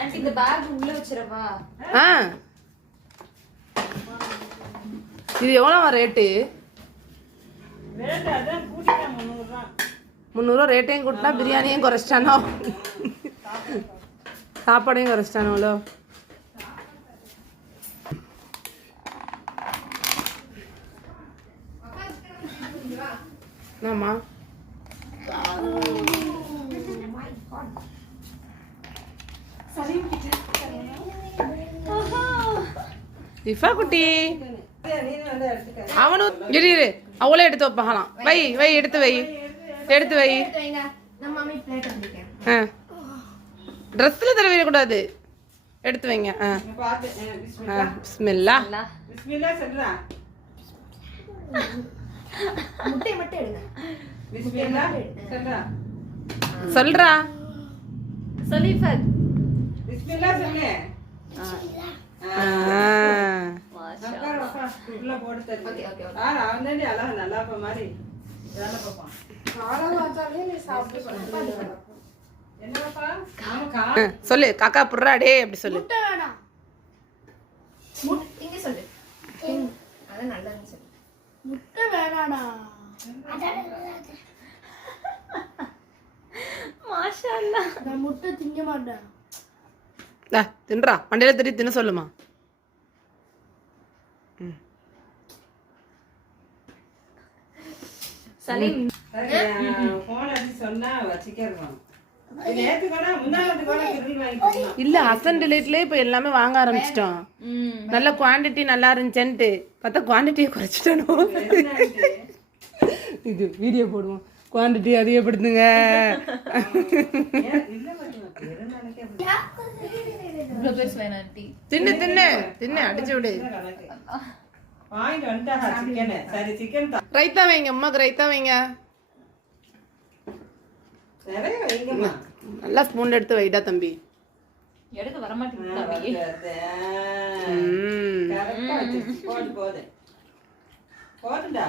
Aunty இந்த back உள்ள வச்சிரவா? இது எவ்வளோ ரேட்டு? 300 ரேட்டையும் கூட்டினா பிரியாணியும் குறைச்சிட்டானோ, சாப்பாடையும் குறைச்சிட்டானோலோ. ஆமா இஃபா குட்டி அவனும் இரு அவளே எடுத்து வைப்பாங்களாம். வை வை எடுத்து வை எடுத்து வை. ட்ரெஸ்ல தடவிடக்கூடாது, எடுத்து வைங்க. பிஸ்மில்லா. சொல்றா சலீஃபத் சொல்லு காக்கா புர்றா டே அப்படி சொல்லு. முட்டை வேணாடா. மாஷா அல்லாஹ். நான் முட்டை திங்க மாட்டேன். தின்றா மண்டையில திரி தின்னு சொல்லுமா. சலீம் இல்ல ஹசன் டிலேட்லயே இப்ப எல்லாமே வாங்க ஆரம்பிச்சிட்டோம். நல்ல குவாண்டிட்டி நல்லா இருந்துச்சுன்ட்டு பார்த்தா குவாண்டிட்டியை குறைச்சிட்டோம். இது வீடியோ போடுவோம், குவாண்டிட்டி அதிகப்படுத்துங்க. தின்னு தின்னு தின்னு அடிச்சு விடு. ரைத்தா வைங்க, அம்மாக்கு ரைத்தா வைங்க. நல்லா ஸ்பூன் எடுத்து வைடா தம்பி. எடுக்க வர மாட்டேங்குது. போதுடா.